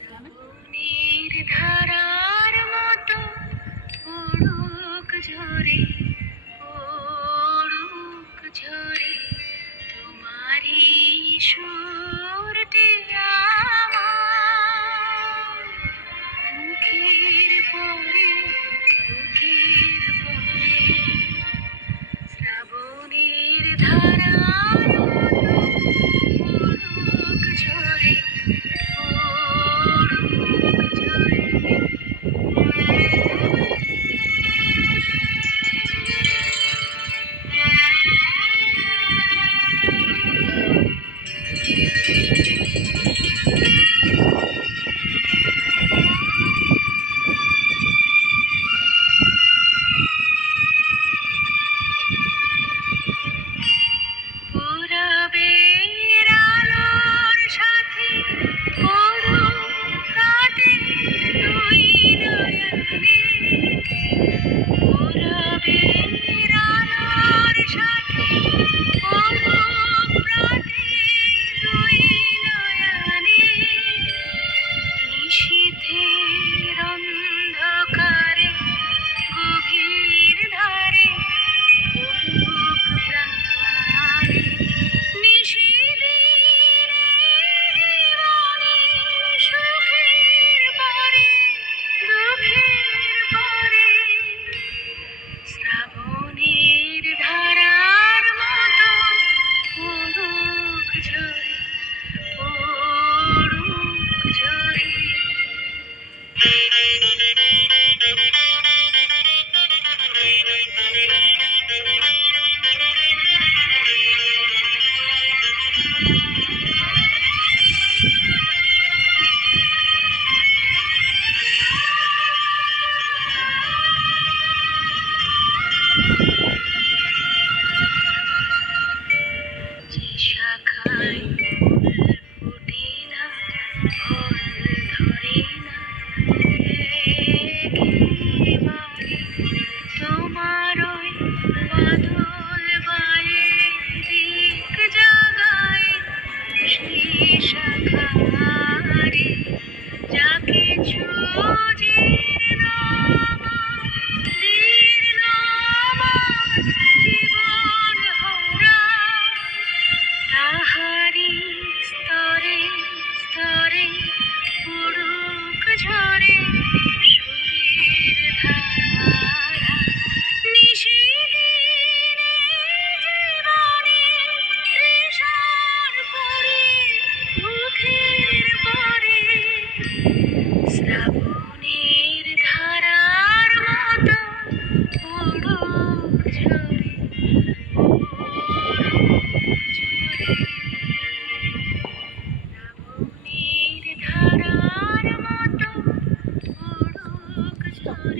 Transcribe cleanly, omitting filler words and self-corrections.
শ্রাবণীর ধারার মতো পড়ুক ঝরে, পড়ুক ঝরে তোমারই সুরটি আমার মুখের পরে, বুকের পরে। শ্রাবণীর ধারার মতো পড়ুক ঝরে, পড়ুক ঝরে। পূরবের আলোর সাথে পড়ুক রাতে দুই নয়নে। পূরবের আলোর সাথে পড়ুক রাতে দুই নয়নে। নিশীথের অন্ধকারে গভীর ধারে পড়ুক প্রাণে। নিশিদিনের জীবনে সুখের পরে, দুঃখের পরে। শ্রাবণীর ধারার মতো পড়ুক ঝরে, পড়ুক ঝরে। যে শাখায় ফুল ফোটে না, ফল ধরে না, একেবারে তোমার ওই বাদল বায়ে দিক জাগায় সেই শাখারে যা কিছু জীর্ণ আমার, জীর্ণ আমার জীবন হারা। তাহারি স্তরে স্তরে পড়ুক ঝরে সুরের ধারা। নিশিদিনের জীবনে তৃষার পরে, মুখের পরে। শ্রাবণীর ধারার মতো পড়ুক ঝরে, পড়ুক ঝরে। শ্রাবণীর ধারার মতো পড়ুক ঝরে।